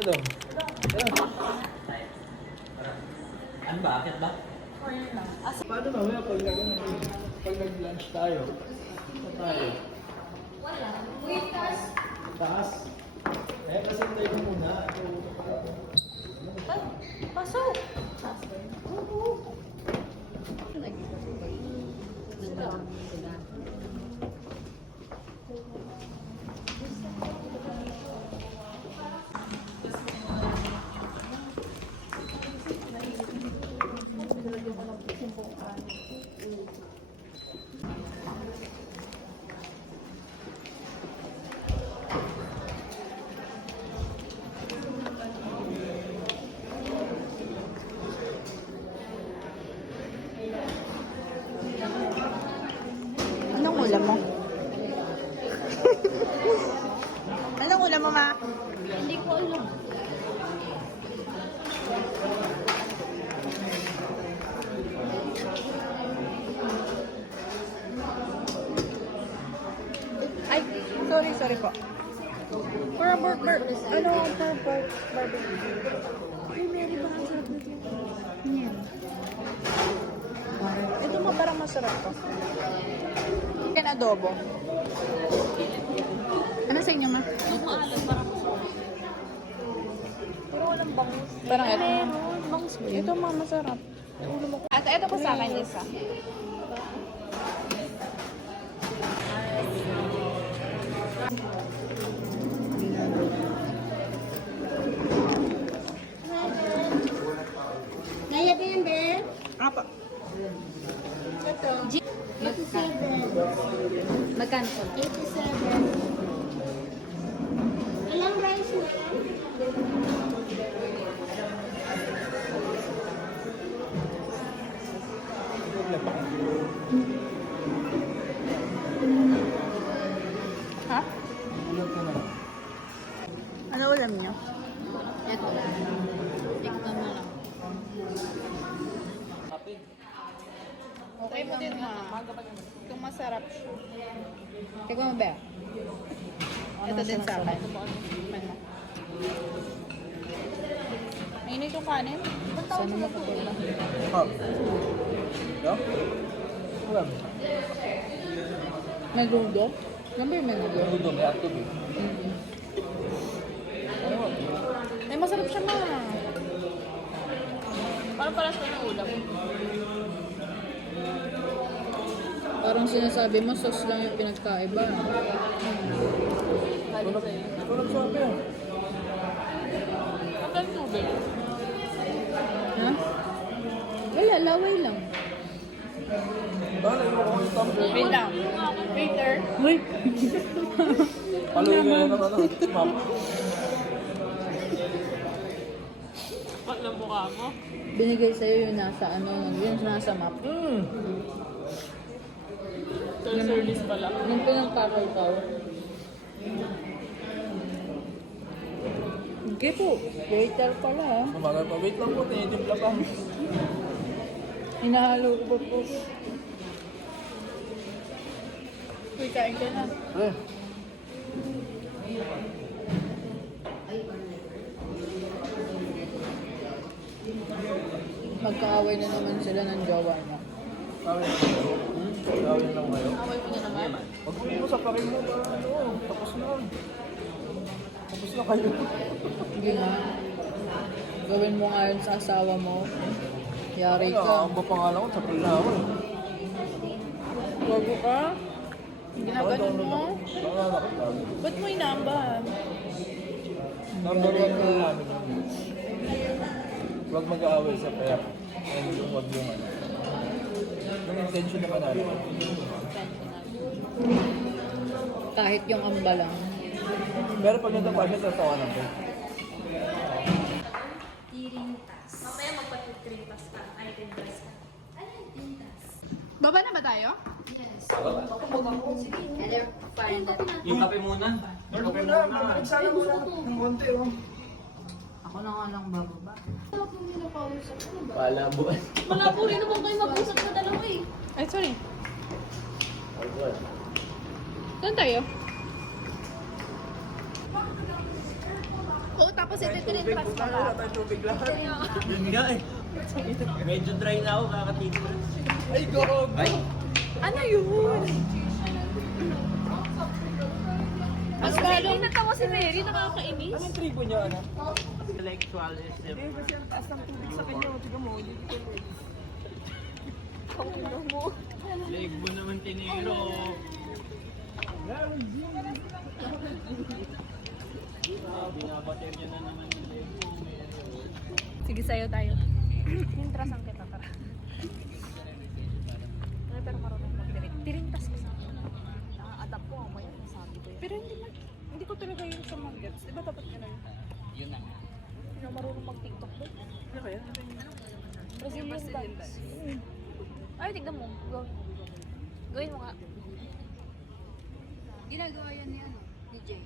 Ano? Ano ba? Akit ba? Paano mamaya pag nag-lunch tayo? Ano tayo? Wala. Wait, taas. Taas? Eh, kasi tayo muna. Ay, pasok. Oo. Anong ulam mo? Anong ulam mo, ma? Hindi ko alam. Ay, sorry po. For burger, ano, for barbecue. Ay, Mary, baka ang sarap nito. Yan. Ito mo, parang masarap to. Yan, adobo. Ano sa inyo, ma? Yung maalam, parang pero walang bangus. Parang ito. Meron, bangus mo. Ito, ma, masarap. At ito po sa akin, isa. Naya ba yan, Ben? Apa? Ito. 87. Magkano po? 87. Ilang rice mo? Ha? Ulam ka na. Ano ulam niyo? Ito. Ito na lang. Kapit. Okay mo din, ma. Kung masarap siya. Ikaw mo ba? Ito din sa akin. Mainit yung kanin? Saan mo kapula? Ha? No? Ulam. May ludo? Ano ba yung may ludo? Ludo, may atog eh. Ano? Ay, masarap siya, ma. Parang para sa yung ulam. Parang sinasabi mo, sauce lang yung pinagkaiba. Ulam sa akin. Ang tubig. Ha? Wala, laway lang. Dahil mo kung yung tumbler. Wait lang. Waiter. Uy! Paluin na naman ano. Ma'am. Ba't lang mukha mo? Binigay sa'yo yung nasa ano, yung nasa map. Service pala. Yung pinagkakaw. Okay po. Waiter pala, ha? Kumagal pa. Wait lang po, tinitimpla pa. Hinahalo ko po. Uy, kain ka na. Eh. Magkaaway na naman sila ng jowa niya. Sabi na kayo. Sabi na kayo. Away mo na naman. Pag uwi mo sa parin mo, ano, tapos na. Tapos na kayo. Hindi nga. Gawin mo nga yun sa asawa mo. Yari Ano, ka. ang pangalan ko sa Pinawa eh. Bago ka? Ginaganon mo? Pangalan ko sabi. Ba't mo inambahan? Number 1 na namin. Huwag mag-aaway sa pera. Huwag yung ano. Yung intention naman natin. Kahit yung amba lang. Pero pag natapa siya, tatawanan ko. Tirintas. Mamaya magpatitrintas ka. Ay, tintas ka. Ano yung tintas? Baba na ba tayo? Yes. Sige. Hello. Fine. Yung kape muna. Yung kape muna. Magsala mo na. Ng konti, oh. Ako na nga lang bababa. Ako yung nakausap ko ba? Pala buwan. Malabo rin naman kayo mag-usap na dalawa eh. Ay, sorry. Saan tayo? Oo, tapos Tapos ito yung trust mo Wala tayong tubig lahat. Yun nga eh. Medyo dry na ako kakatigil. Ay, go! Ay! Ano yun? Mas Hindi natawa si Mary, nakakainis. Anong tribo niya, ano? Intellectualism. Kasi ang taas ng tubig sa kanya. Tignan mo, hindi dito. Leg mo naman tiniro. Binabater niya na naman yung leg mo. Sige, sayo tayo. Yung trasang kita, tara. Ay, pero marunong mag-direct. Tirintas ko sa akin. Na-adapt ko, mamaya, sabi ko yun. Pero hindi ko talaga yun sa mga gets. Di ba dapat ka na yun? Yun na. Hindi na marunong mag-tiktok doon. Ano kaya? Brazilian dance. Ay, tignan mo. Gawin mo nga. Ginagawa yan ni ano, ni Jay.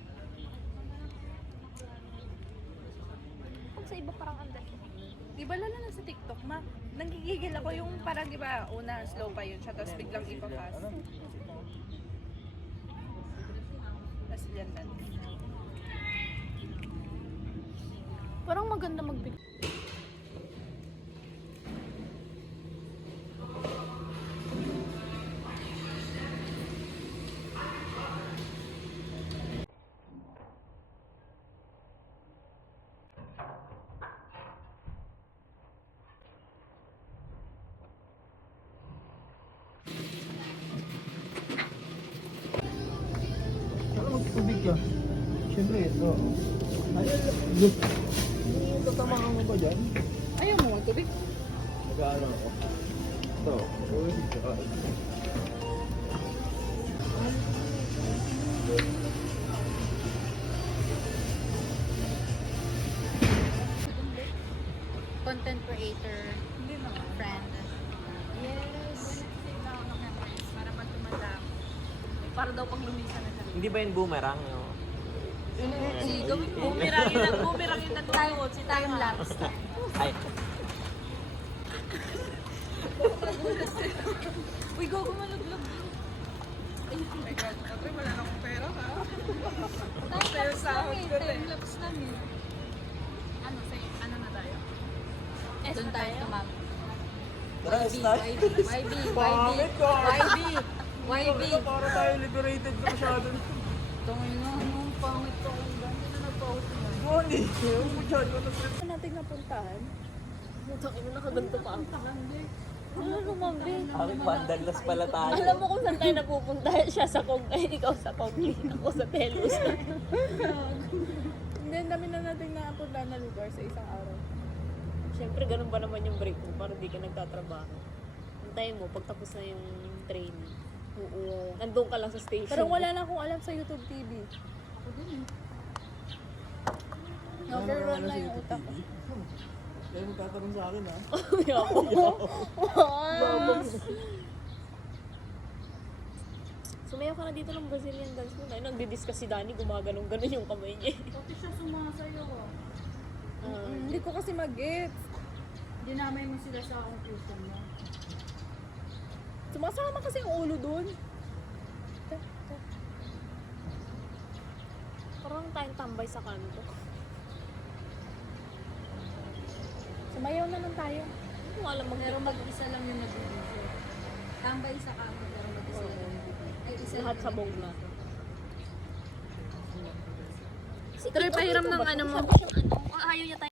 Kung sa iba parang andan. Di ba lalo na sa TikTok, nanggigigil ako yung parang di ba una slow pa yun siya tapos biglang ipa-fast. Tapos yan lang. Parang maganda mag-pick. Ano magtubig ka? Siyempre, ito. Ay, look. Tatamaan mo ba dyan? Ayaw mo magtubig? Mag-ano ako. Ito. Uy, tsaka. Content creator, Hindi na. friend. Yes. Para pag tumanda ako. Para daw pag lumisan na lang. Hindi ba yung boomerang? No? Si gawin mo. Bumirang yung nagtutuot. Si Time lapse. Ay, Uy, go, gumalaglag. Oh my God, Abre, wala na akong pera ha. Time lapse sahod namin. ko na eh. Time lapse namin. Ano na tayo? Doon tayo tumama. Tara, start. YB. Pangit ka. YB. Para tayo liberated na masyado. Tungin na, anong pangit ko. Ang ganda na nag-post na. Goni. Yung masyado na trip. Saan natin napuntahan? Putang ina, nakaganto pa ako. Ano lumambi? Aking Juan Douglas pala tayo. Alam mo kung saan tayo napupunta? Siya sa Kongay, ikaw sa Kongli, ako sa Telos. Hindi, ang dami na natin napunta na lugar sa isang araw. Siyempre, ganun ba naman yung break mo para di ka nagtatrabaho? Antayin mo, pagtapos na yung training. Oo. Nandun ka lang sa station. Pero wala na akong alam sa YouTube TV. Overrun na yung utak ko. Kaya magtatanong sa akin ha. Sumayaw ka na dito ng Brazilian dance mo. Ay, nagdi-discuss si Danny, gumaganong-ganon yung kamay niya. Pati siya sumasayo ko. Hindi ko kasi mag-gets. Dinamay mo sila sa conclusion mo. Sumasama kasi ang ulo dun. Parang tayong tambay sa kanto. Sumayaw na lang tayo. Hindi ko alam Pero mag-isa lang yung nag-video. Tambay sa kamo, pero mag-isa lang. Ay, isa lahat lang. sabog na. Pero pahiram ng ano mo. Ayaw niya tayo.